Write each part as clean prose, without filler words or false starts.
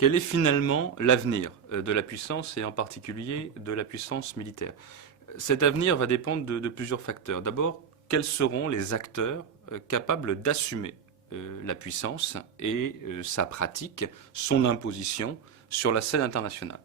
Quel est finalement l'avenir de la puissance et en particulier de la puissance militaire? Cet avenir va dépendre de plusieurs facteurs. D'abord, quels seront les acteurs capables d'assumer la puissance et sa pratique, son imposition sur la scène internationale?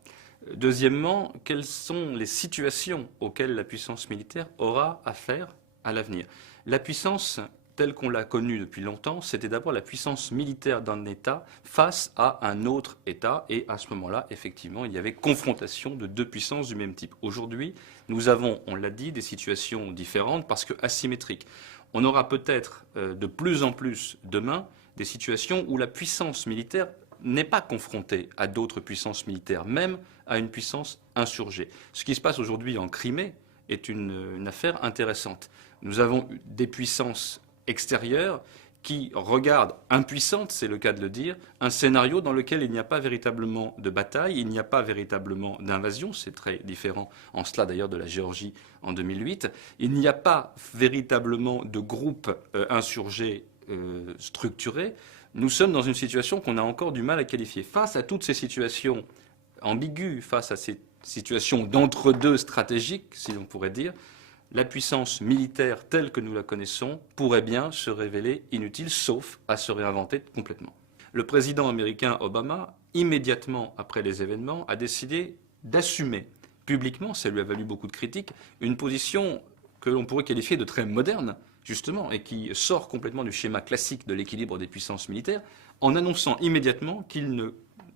Deuxièmement, quelles sont les situations auxquelles la puissance militaire aura affaire à l'avenir? La puissance telle qu'on l'a connue depuis longtemps, c'était d'abord la puissance militaire d'un État face à un autre État, et à ce moment-là, effectivement, il y avait confrontation de deux puissances du même type. Aujourd'hui, nous avons, on l'a dit, des situations différentes parce que asymétriques. On aura peut-être de plus en plus demain des situations où la puissance militaire n'est pas confrontée à d'autres puissances militaires, même à une puissance insurgée. Ce qui se passe aujourd'hui en Crimée est une affaire intéressante. Nous avons des puissances extérieures qui regardent impuissantes, c'est le cas de le dire, un scénario dans lequel il n'y a pas véritablement de bataille, il n'y a pas véritablement d'invasion, c'est très différent en cela d'ailleurs de la Géorgie en 2008, il n'y a pas véritablement de groupe insurgé structuré. Nous sommes dans une situation qu'on a encore du mal à qualifier. Face à toutes ces situations ambiguës, face à ces situations d'entre-deux stratégiques, si l'on pourrait dire, la puissance militaire telle que nous la connaissons pourrait bien se révéler inutile, sauf à se réinventer complètement. Le président américain Obama, immédiatement après les événements, a décidé d'assumer publiquement, ça lui a valu beaucoup de critiques, une position que l'on pourrait qualifier de très moderne, justement, et qui sort complètement du schéma classique de l'équilibre des puissances militaires, en annonçant immédiatement qu'il ne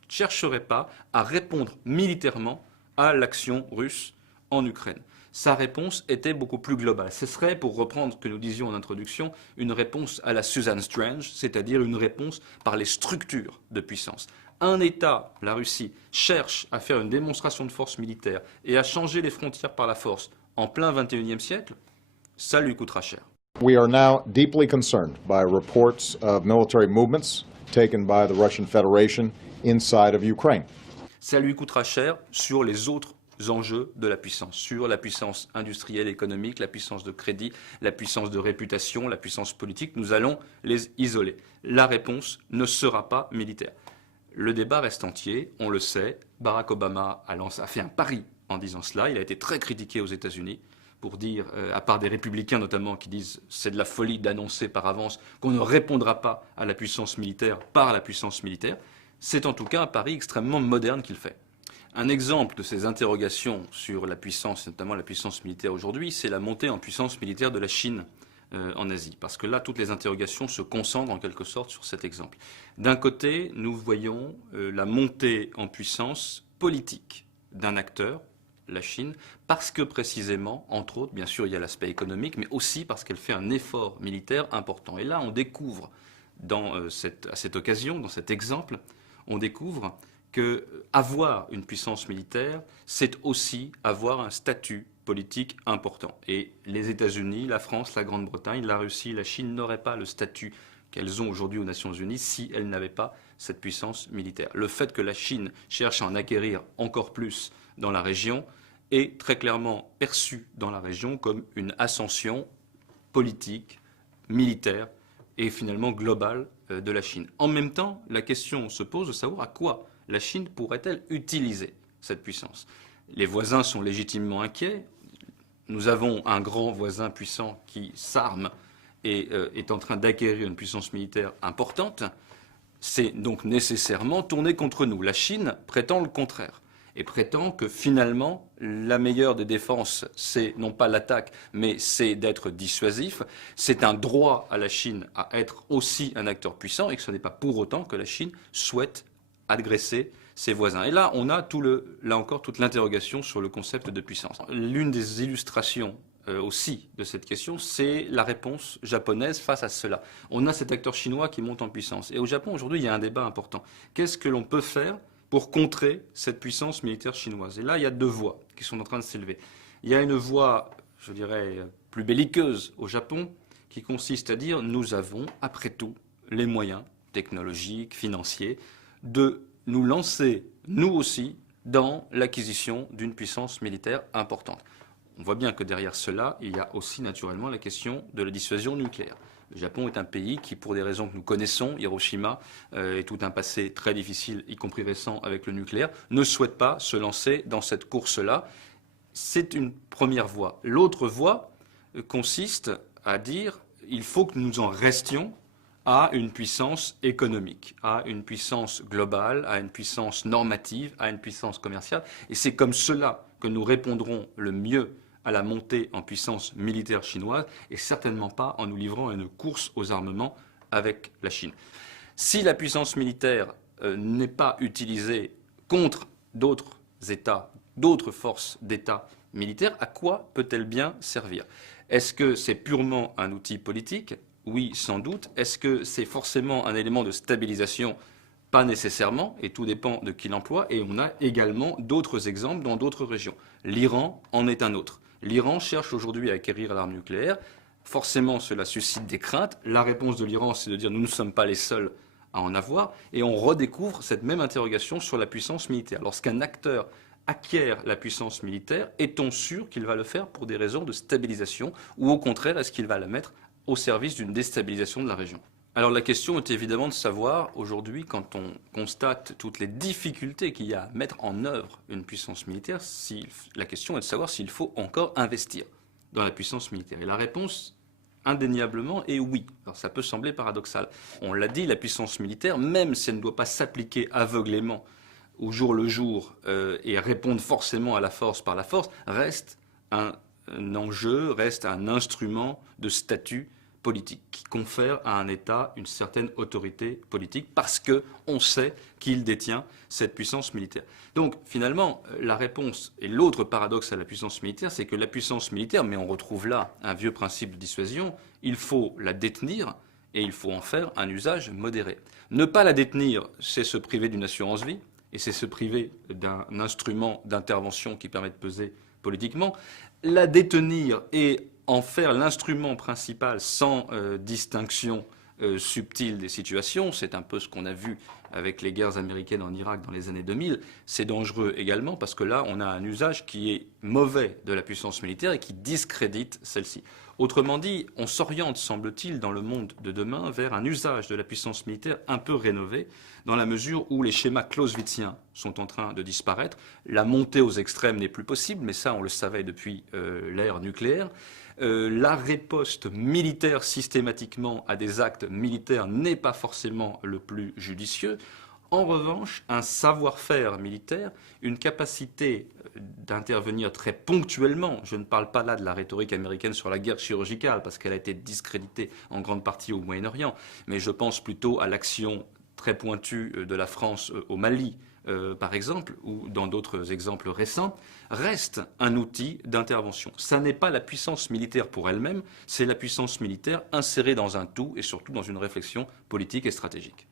chercherait pas à répondre militairement à l'action russe en Ukraine. Sa réponse était beaucoup plus globale. Ce serait, pour reprendre ce que nous disions en introduction, une réponse à la Susan Strange, c'est-à-dire une réponse par les structures de puissance. Un État, la Russie, cherche à faire une démonstration de force militaire et à changer les frontières par la force en plein XXIe siècle, ça lui coûtera cher. We are now deeply concerned by reports of military movements taken by the Russian Federation inside of Ukraine. Ça lui coûtera cher sur les autres enjeux de la puissance, sur la puissance industrielle, économique, la puissance de crédit, la puissance de réputation, la puissance politique. Nous allons les isoler. La réponse ne sera pas militaire. Le débat reste entier, on le sait. Barack Obama a fait un pari en disant cela. Il a été très critiqué aux États-Unis pour dire, à part des républicains notamment, qui disent c'est de la folie d'annoncer par avance qu'on ne répondra pas à la puissance militaire par la puissance militaire. C'est en tout cas un pari extrêmement moderne qu'il fait. Un exemple de ces interrogations sur la puissance, notamment la puissance militaire aujourd'hui, c'est la montée en puissance militaire de la Chine en Asie. Parce que là, toutes les interrogations se concentrent en quelque sorte sur cet exemple. D'un côté, nous voyons la montée en puissance politique d'un acteur, la Chine, parce que précisément, entre autres, bien sûr, il y a l'aspect économique, mais aussi parce qu'elle fait un effort militaire important. Et là, on découvre, à cette occasion, dans cet exemple, on découvre que avoir une puissance militaire, c'est aussi avoir un statut politique important. Et les États-Unis, la France, la Grande-Bretagne, la Russie, la Chine n'auraient pas le statut qu'elles ont aujourd'hui aux Nations Unies si elles n'avaient pas cette puissance militaire. Le fait que la Chine cherche à en acquérir encore plus dans la région est très clairement perçu dans la région comme une ascension politique, militaire et finalement globale de la Chine. En même temps, la question se pose de savoir à quoi la Chine pourrait-elle utiliser cette puissance? Les voisins sont légitimement inquiets. Nous avons un grand voisin puissant qui s'arme et est en train d'acquérir une puissance militaire importante. C'est donc nécessairement tourné contre nous. La Chine prétend le contraire et prétend que finalement, la meilleure des défenses, c'est non pas l'attaque, mais c'est d'être dissuasif. C'est un droit à la Chine à être aussi un acteur puissant et que ce n'est pas pour autant que la Chine souhaite agresser ses voisins. Et là, on a là encore toute l'interrogation sur le concept de puissance. L'une des illustrations aussi de cette question, c'est la réponse japonaise face à cela. On a cet acteur chinois qui monte en puissance. Et au Japon, aujourd'hui, il y a un débat important. Qu'est-ce que l'on peut faire pour contrer cette puissance militaire chinoise? Et là, il y a deux voies qui sont en train de s'élever. Il y a une voie, je dirais, plus belliqueuse au Japon, qui consiste à dire nous avons, après tout, les moyens technologiques, financiers, de nous lancer, nous aussi, dans l'acquisition d'une puissance militaire importante. On voit bien que derrière cela, il y a aussi naturellement la question de la dissuasion nucléaire. Le Japon est un pays qui, pour des raisons que nous connaissons, Hiroshima et tout un passé très difficile, y compris récent avec le nucléaire, ne souhaite pas se lancer dans cette course-là. C'est une première voie. L'autre voie consiste à dire il faut que nous en restions à une puissance économique, à une puissance globale, à une puissance normative, à une puissance commerciale. Et c'est comme cela que nous répondrons le mieux à la montée en puissance militaire chinoise, et certainement pas en nous livrant à une course aux armements avec la Chine. Si la puissance militaire n'est pas utilisée contre d'autres États, d'autres forces d'État militaires, à quoi peut-elle bien servir? Est-ce que c'est purement un outil politique? Oui, sans doute. Est-ce que c'est forcément un élément de stabilisation? Pas nécessairement, et tout dépend de qui l'emploie. Et on a également d'autres exemples dans d'autres régions. L'Iran en est un autre. L'Iran cherche aujourd'hui à acquérir l'arme nucléaire. Forcément, cela suscite des craintes. La réponse de l'Iran, c'est de dire nous ne sommes pas les seuls à en avoir. Et on redécouvre cette même interrogation sur la puissance militaire. Lorsqu'un acteur acquiert la puissance militaire, est-on sûr qu'il va le faire pour des raisons de stabilisation, ou au contraire, est-ce qu'il va la mettre au service d'une déstabilisation de la région? Alors la question est évidemment de savoir, aujourd'hui, quand on constate toutes les difficultés qu'il y a à mettre en œuvre une puissance militaire, la question est de savoir s'il faut encore investir dans la puissance militaire. Et la réponse, indéniablement, est oui. Alors ça peut sembler paradoxal. On l'a dit, la puissance militaire, même si elle ne doit pas s'appliquer aveuglément au jour le jour et répondre forcément à la force par la force, reste un enjeu, reste un instrument de statut politique qui confère à un État une certaine autorité politique parce qu'on sait qu'il détient cette puissance militaire. Donc finalement, la réponse et l'autre paradoxe à la puissance militaire, c'est que la puissance militaire, mais on retrouve là un vieux principe de dissuasion, il faut la détenir et il faut en faire un usage modéré. Ne pas la détenir, c'est se priver d'une assurance vie et c'est se priver d'un instrument d'intervention qui permet de peser politiquement. La détenir et en faire l'instrument principal sans distinction subtile des situations, c'est un peu ce qu'on a vu avec les guerres américaines en Irak dans les années 2000, c'est dangereux également parce que là, on a un usage qui est mauvais de la puissance militaire et qui discrédite celle-ci. Autrement dit, on s'oriente, semble-t-il, dans le monde de demain vers un usage de la puissance militaire un peu rénové, dans la mesure où les schémas clausewitziens sont en train de disparaître. La montée aux extrêmes n'est plus possible, mais ça, on le savait depuis l'ère nucléaire. La riposte militaire systématiquement à des actes militaires n'est pas forcément le plus judicieux. En revanche, un savoir-faire militaire, une capacité d'intervenir très ponctuellement, je ne parle pas là de la rhétorique américaine sur la guerre chirurgicale, parce qu'elle a été discréditée en grande partie au Moyen-Orient, mais je pense plutôt à l'action très pointue de la France au Mali, par exemple, ou dans d'autres exemples récents, reste un outil d'intervention. Ça n'est pas la puissance militaire pour elle-même, c'est la puissance militaire insérée dans un tout et surtout dans une réflexion politique et stratégique.